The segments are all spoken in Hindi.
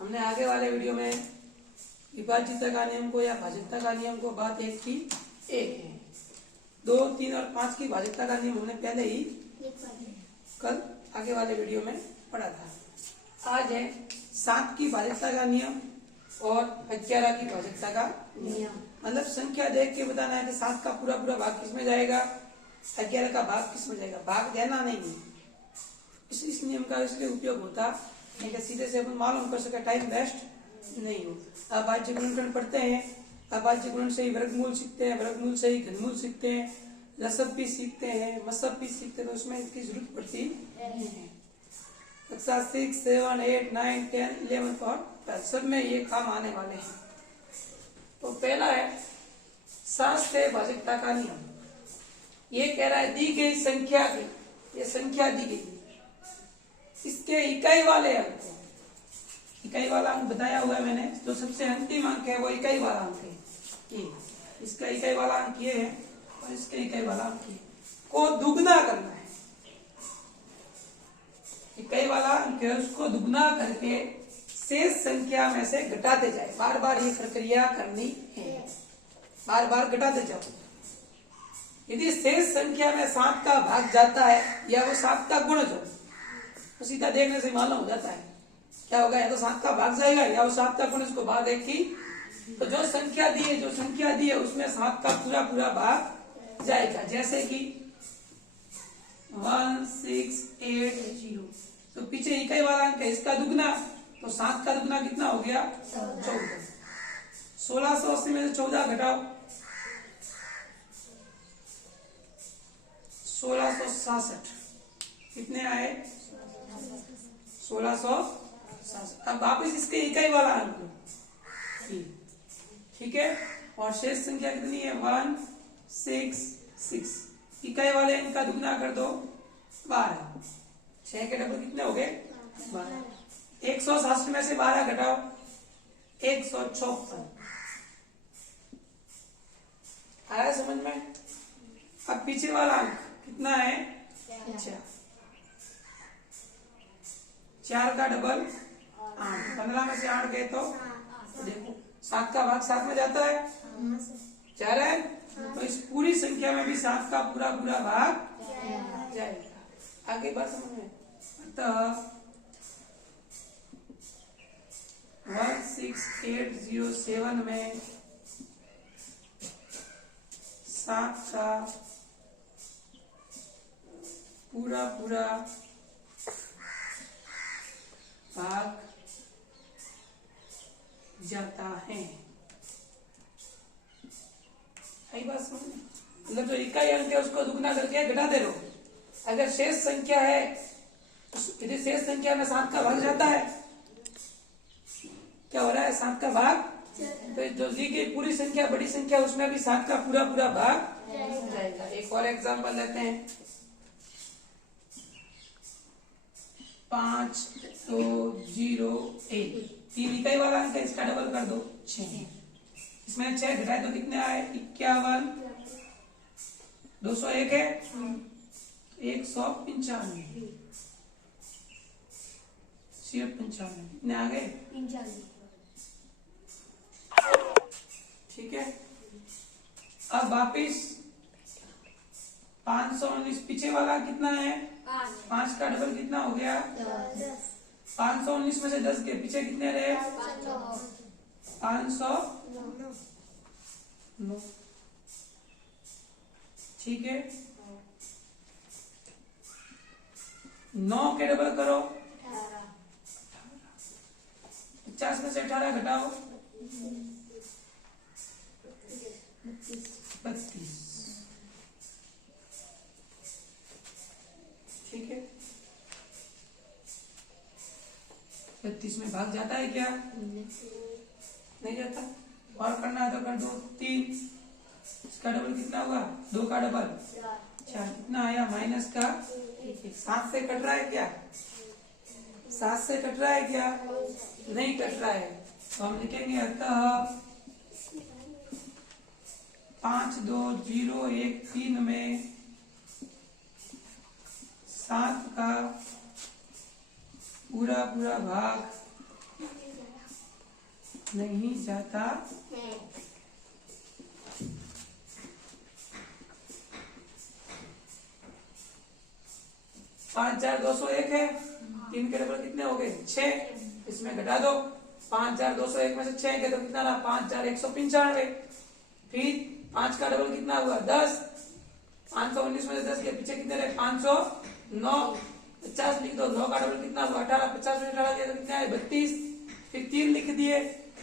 हमने आगे वाले वीडियो में विभाज्यता का नियम को या भाज्यता का नियम को बात एक की एक है। 2, 3 और 5 की भाज्यता का नियम हमने पहले ही कल आगे वाले वीडियो में पढ़ा था। आज है 7 की भाज्यता का नियम और 11 की भाज्यता का नियम। मतलब संख्या देख के बताना है कि 7 का पूरा पूरा भाग किसमें जाएगा, 11 का भाग किसमें जाएगा। भाग देना नहीं है। इस नियम का इसलिए उपयोग होता है कि सीधे से अपन मालूम कर सके, टाइम वेस्ट नहीं हो। अभाज्य गुणनखंड पढ़ते हैं, अभाज्य गुणन से ही वर्गमूल सीखते हैं, वर्गमूल से ही घनमूल सीखते हैं, लसब भी सीखते हैं, मसब भी सीखते हैं, तो उसमें इसकी जरूरत पड़ती नहीं है। कक्षा 6, 7, 8, 9, 10, 11 और 12 सब में ये काम आने वाले हैं। तो पहला है 7 से भाज्यता का नियम। ये कह रहा है दी गई संख्या की, ये संख्या दी गई, इसके इकाई वाले अंक, इकाई वाला अंक बताया हुआ है मैंने, जो सबसे अंतिम अंक है वो इकाई वाला अंक है। ये इसका इकाई वाला अंक ये है और इसका इकाई वाला अंक ये को दुगना करना है। इकाई वाला अंक है उसको दुगना करके शेष संख्या में से घटाते जाए। बार बार ये प्रक्रिया करनी है, बार बार घटाते जाओ। यदि शेष संख्या में 7 का भाग जाता है या वो 7 का गुण जो, तो सीधा देखने से मालूम हो जाता है क्या होगा, या तो 7 का भाग जाएगा या वो 7 का गुण, इसको बाद एक की। तो जो संख्या दी है उसमें 7 का पूरा पूरा भाग जाएगा। जैसे कि 1680, तो पीछे इकाई वाला अंक है, इसका दुगना, तो 7 का दुगना कितना हो गया 14। 1680 में से 14 घटाओ 1666, कितने आए 1667। अब वापिस इसके इकाई वाला अंक ठीक है, और शेष संख्या कितनी है 166। इकाई वाले अंक का दुगना कर दो 12, 6 के डबल कितने हो गए 12। 167 में से 12 घटाओ 154। आया समझ में। अब पीछे वाला अंक कितना है 4 का डबल 8। 15 में से 8 गए तो देखो 7 का भाग 7 में जाता है, 4 है, तो इस पूरी संख्या में भी 7 का पूरा पूरा भाग जाएगा। आगे बात समझ में। अतः 16807 में 7 का पूरा पूरा भाग जाता है। सही बात समझ में। मतलब जो इकाई अंक है उसको दुगना करके घटाते रहो। अगर शेष संख्या है, यदि शेष संख्या में 7 का भाग जाता है, क्या हो रहा है 7 का भाग, तो जो दी गई पूरी संख्या बड़ी संख्या उसमें भी 7 का पूरा पूरा भाग जाएगा। एक और एग्जांपल लेते हैं। 5201, 3 इकाई वाला अंक है, इसका डबल कर दो 6। इसमें 6 घटाए तो कितने आए 51। 201 है 195, 95 कितने आ गए 45। ठीक है। अब वापिस 519, पीछे वाला कितना है 5 का डबल कितना हो गया 519 में से 10 के पीछे कितने रहे 509। ठीक है। 9 के डबल करो 50 में से 18 घटाओ 32। ठीक है। 32 में भाग जाता है क्या, नहीं जाता। और करना है तो कर दो 3, इसका डबल कितना होगा 2 का डबल 4, कितना आया माइनस का 7 से कट रहा है क्या, 7 से कट रहा है क्या, नहीं कट रहा है, तो हम लिखेंगे अतः 5201 में 7 का पूरा पूरा भाग नहीं जाता है। 5201 है, 3 के डबल कितने हो गए 6, इसमें घटा दो 5201 में से 6 के तो कितना रहा 5195, फिर 5 का डबल कितना हुआ 10, 519 में से 10 के पीछे कितने रहे 509, 50 लिख दो, 9 का डबल कितना हुआ 18, 50 में 18 दिया तो कितना है 32, फिर 3 लिख दिए,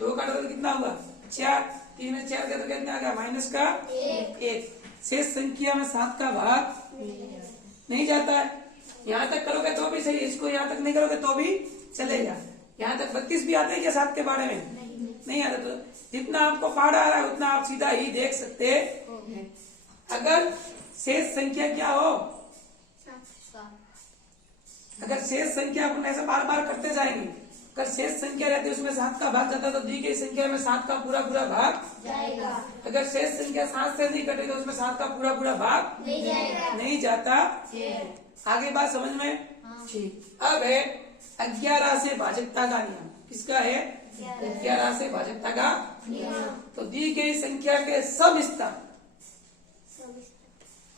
2 का डबल कितना हुआ 4, 3 में 4 दिया तो कितना आ गया माइनस का 1। शेष संख्या में 7 का भाग नहीं जाता है। यहाँ तक करोगे तो भी सही, इसको यहाँ तक नहीं करोगे तो भी चलेगा। यहाँ तक 32 भी आते हैं क्या 7 के बारे में नहीं आता, तो जितना आपको पढ़ा आ रहा है उतना आप सीधा ही देख सकते हैं। अगर शेष संख्या क्या हो, अगर शेष संख्या अपन ऐसा बार बार करते जाएंगे, अगर शेष संख्या रहती है उसमें 7 का भाग जाता तो दी गई संख्या में 7 का पूरा पूरा भाग जाएगा। अगर शेष संख्या 7 से नहीं कटे तो उसमें 7 का पूरा पूरा भाग नहीं जाएगा। नहीं जाता। आगे बात समझ में ठीक। अब है 11 से भाजकता का नियम। किसका है 11 से भाजकता का नियम। तो दी गई संख्या के सब स्थान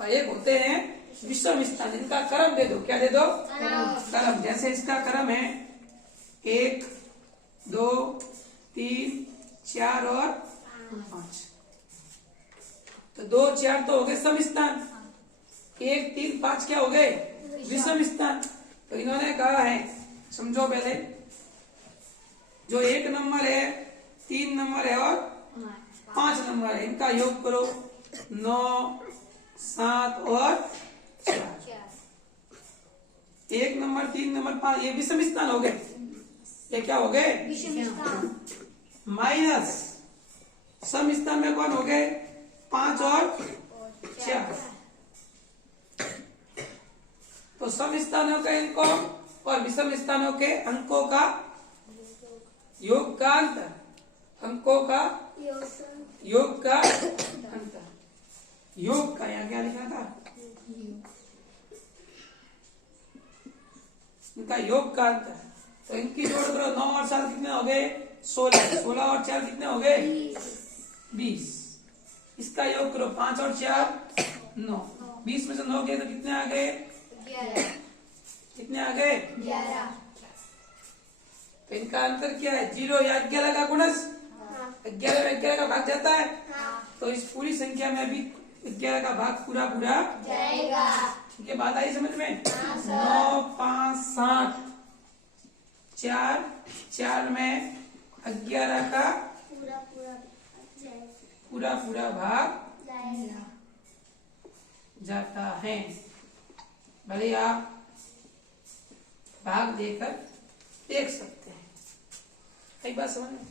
और एक होते हैं विषम स्थान, इनका क्रम दे दो। क्या दे दो क्रम। जैसे इसका क्रम है 1 2 3 4 और 5, तो 2 4 तो हो गए सम स्थान, 1 3 5 क्या हो गए विषम स्थान। तो इन्होंने कहा है, समझो पहले, जो 1 नंबर है 3 नंबर है और 5 नंबर है, इनका योग करो 9 7 और 4। 1 नंबर 3 नंबर 5 ये विषम स्थान हो गए, ये क्या हो गए माइनस सम स्थान में कौन हो गए 5 और 4। तो सम स्थानों के अंकों और विषम स्थानों के अंकों का योग का अंतर, अंकों का योग का अंतर, योग का यहाँ क्या लिखा था इनका योग का अंतर। तो इनकी जोड़ करो 9 और 7 कितने हो गए 16, 16 और 4 कितने हो गए 20। इसका योग करो 5 और 4 9, 20 में से 9 गए तो कितने आ गए 11। कितने आ गए 11। तो इनका अंतर क्या है 0 या 11 का गुणज, 11 में 11 का भाग जाता है, तो इस पूरी संख्या में भी 11 का भाग पूरा पूरा जाएगा। ठीक है, बात आई समझ में। 9 5 7 4, 4 में 11 का पूरा पूरा भाग जाता है। भले आप भाग देकर देख सकते हैं। कई बात समझ में।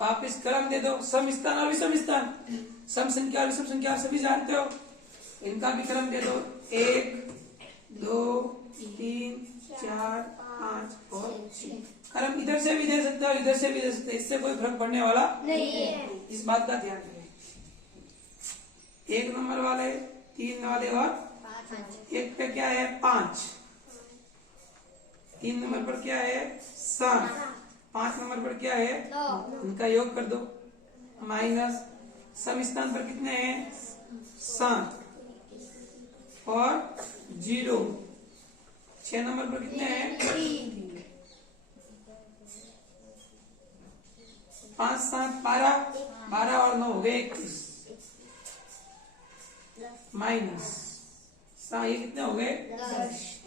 वापिस क्रम दे दो, सम स्थान और विषम स्थान, सम संख्या और विषम संख्या सभी जानते हो, इनका भी क्रम दे दो 1 2 3 4 5 और 6। क्रम इधर से भी दे सकते हो इधर से भी दे सकते हो, इससे कोई फर्क पड़ने वाला नहीं है। इस बात का ध्यान रखें। 1 नंबर वाले 3 वाले और 1 पे क्या है 5, 3 नंबर पर क्या है 7, 5 नंबर पर क्या है उनका योग कर दो माइनस सम स्थान पर कितने हैं 7 और 0, 6 नंबर पर कितने हैं 5 7 12, 12 और 9 हो गए 21 माइनस ये कितने हो गए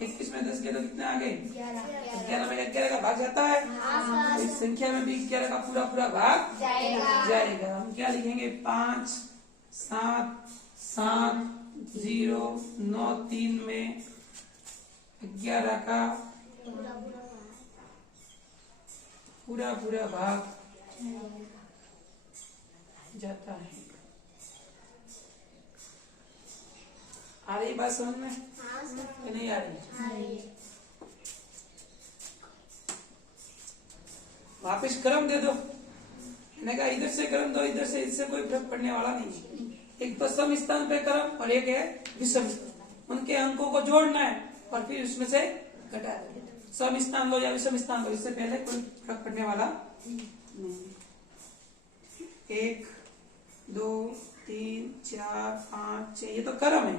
21 में 10 गए तो कितने आ गए 11 में 11 का भाग जाता है, तो इस संख्या में भी 11 का पूरा पूरा भाग जाएगा। हम क्या लिखेंगे 5 7 7 0 9 3 में 11 का पूरा पूरा भाग जाता है। आ रही बात समझ में कि नहीं आ रही? वापिस क्रम दे दो, मैंने कहा इधर से क्रम दो इधर से, इससे कोई फर्क पड़ने वाला नहीं। एक तो सम स्थान पे क्रम और एक है विषम स्थान, उनके अंकों को जोड़ना है और फिर उसमें से घटा देना। सम स्थान लो या विषम स्थान लो, इससे पहले कोई फर्क पड़ने वाला नहीं। 1 2 3 4 5 6 ये तो क्रम है।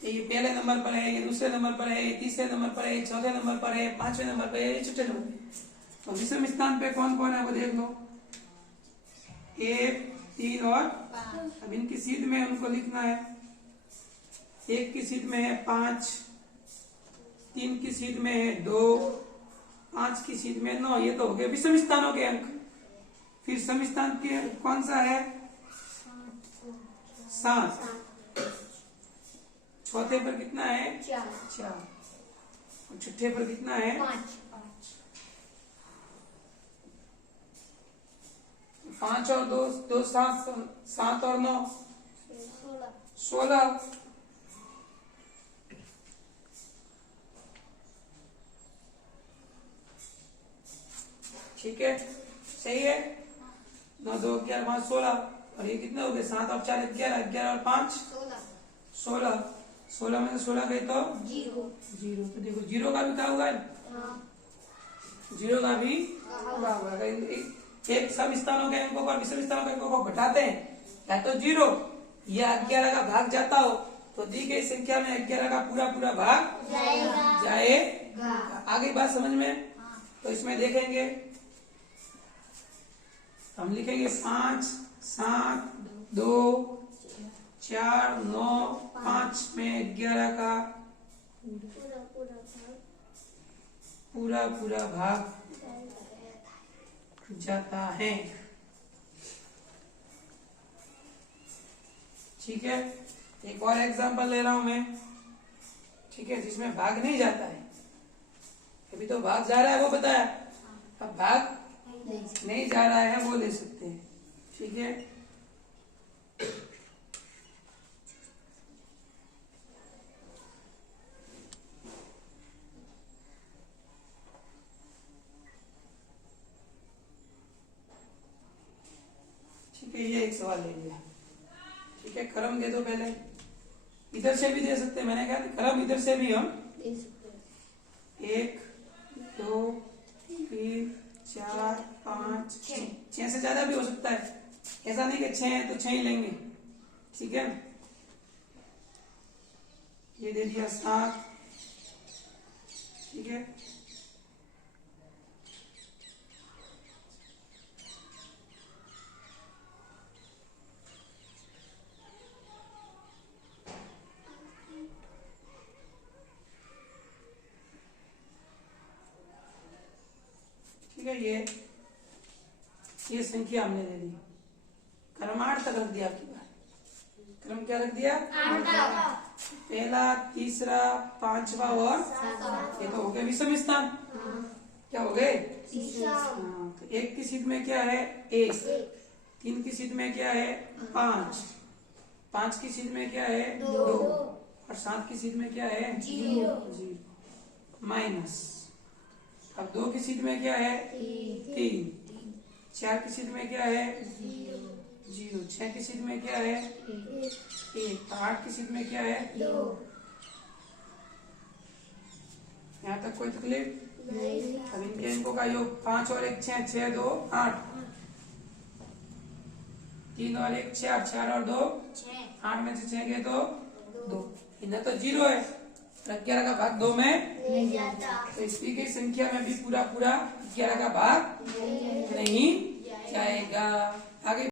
ये पहले नंबर पर है, ये दूसरे नंबर पर है, ये तीसरे नंबर पर है, चौथे नंबर पर है, पांचवें नंबर पर है, ये छठे नंबर पर। तो विषम स्थान पे कौन कौन है वो देख लो, 1 3 और 5। अब इनकी सीध में उनको लिखना है। 1 की सीध में है 5, 3 की सीध में है 2, 5 की सीध में 9। ये तो हो गए विषम स्थानों के अंक। फिर सम स्थान के कौन सा है, 7। चौथे पर कितना है, 4। और छठे पर कितना है, 5। 5 और 2 7, 7 और 9 16। ठीक है, सही है। 9 2 11 5 16। और ये कितने हो गए, 7 और 4 11, 11 और 5 16। 16 में से 16 गए तो 0। तो देखो जीरो का भी क्या होगा, जीरो का भी क्या होगा। एक सम स्थानों के अंकों को और विषम स्थानों के अंकों को घटाते हैं, या तो 0 या 11 का भाग जाता हो, तो दी गई संख्या में 11 का पूरा पूरा भाग जाएगा। आगे बात समझ में। तो इसमें देखेंगे, हम लिखेंगे 5 7 2 4 9 5 में 11 का पूरा पूरा भाग जाता है। ठीक है, एक और एग्जांपल ले रहा हूं मैं। ठीक है, जिसमें भाग नहीं जाता है। अभी तो भाग जा रहा है वो बताया, अब भाग नहीं जा रहा है वो ले सकते हैं। ठीक है, ठीक है, ये एक सवाल ले लिया। ठीक है, क्रम दे दो पहले, इधर से भी दे सकते हैं। मैंने कहा क्रम इधर से भी हम दे सकते हैं। 1 2 3 4 5 6 से ज्यादा भी हो सकता है। ऐसा नहीं कि 6 है तो 6 ही लेंगे। ठीक है, ये दे दिया 7। ठीक है, ठीक है, ये संख्या हमने दे दी। क्रम 8 तक रख दिया। आपकी बात क्रम क्या रख दिया, 8। पहला, तीसरा, 5वां और 7वां। ये तो हो गए विषम स्थान। क्या हो गए, तो 1 की सीध में क्या है, 1। 3 की सीध में क्या है, 5। 5 की सीध में क्या है, 2। और 7 की सीध में क्या है, 0। माइनस। अब 2 की सीध में क्या है, 3। 4 की सीध में क्या है, 0। 6 की सीध में क्या है, 1। 8 की सीध में क्या है, 2। यहाँ तक कोई तकलीफ नहीं। अब इनके अंकों का योग 5 और 1 6, 6 2 8। 3 और 1 4, 4 और 2 8 में से 6 गए तो 2। इधर तो 0 है, 11 का भाग 2 में नहीं जाता। तो इसकी गई संख्या में भी पूरा पूरा 11 का भाग नहीं जाएगा।